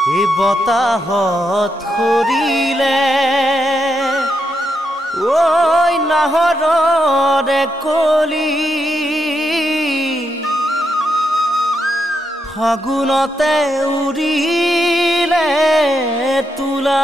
এই বতাহত সৰিলে ঐ নাহৰৰে কলি ফাগুনতে উৰিলে তুলা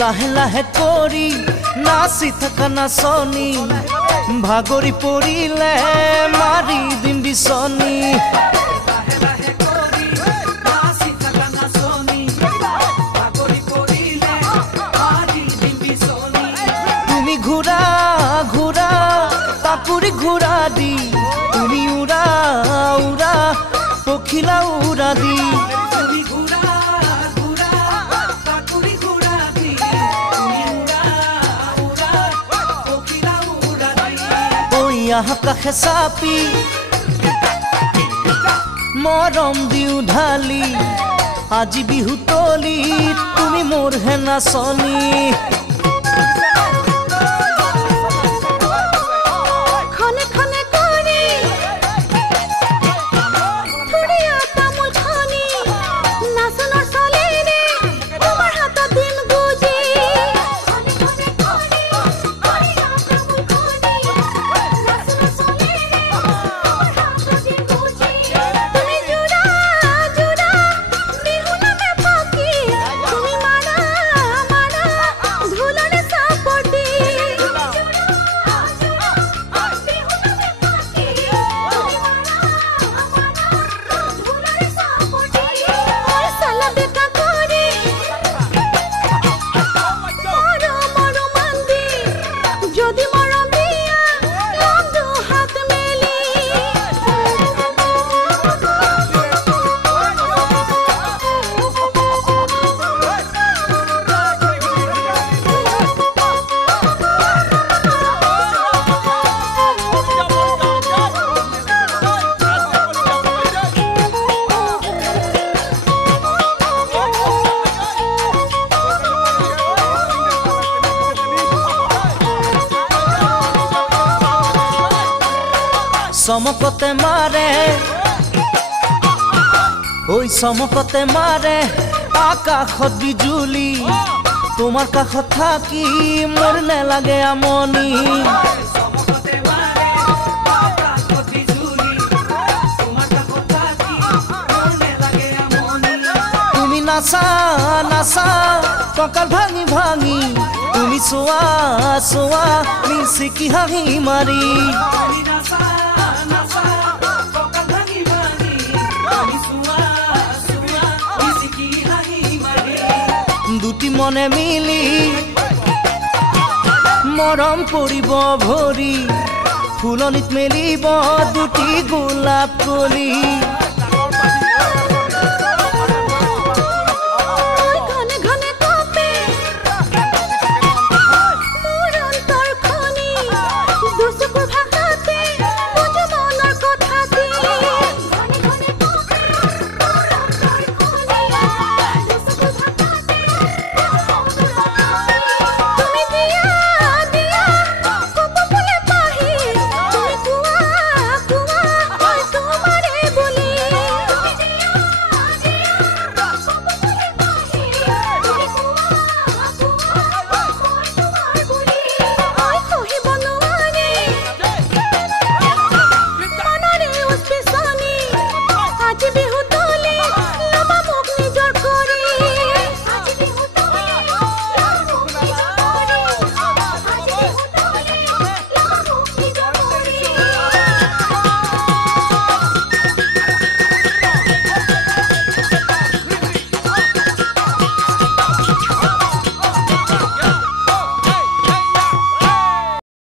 লাহে লাহে কৰি নাচি থকা নাচনি ভাগৰি পৰিলে মাৰি দিম বিচনী তুমি ঘূৰা ঘূৰা তাকুৰি ঘূৰা দি তুমি উৰা উৰা পখিলা উৰা দি কাষে চাপি মৰম দিও ঢালি আজি বিহু তলি তুমি মোৰ হে নাচনি চমকতে মাৰে ঐ চমকতে মাৰে আকাশত বিজুলি তোমাৰ কাষত থাকি মোৰ নেলাগে আমনি তুমি নাচা নাচা কঁকাল ভাঙি ভাঙি তুমি চোৱা চোৱা মিচিকি হাঁহি মাৰি দুটি মনে মিলি মৰম পৰিব ভৰি ফুলনিত মেলিব দুটি গোলাপ কলি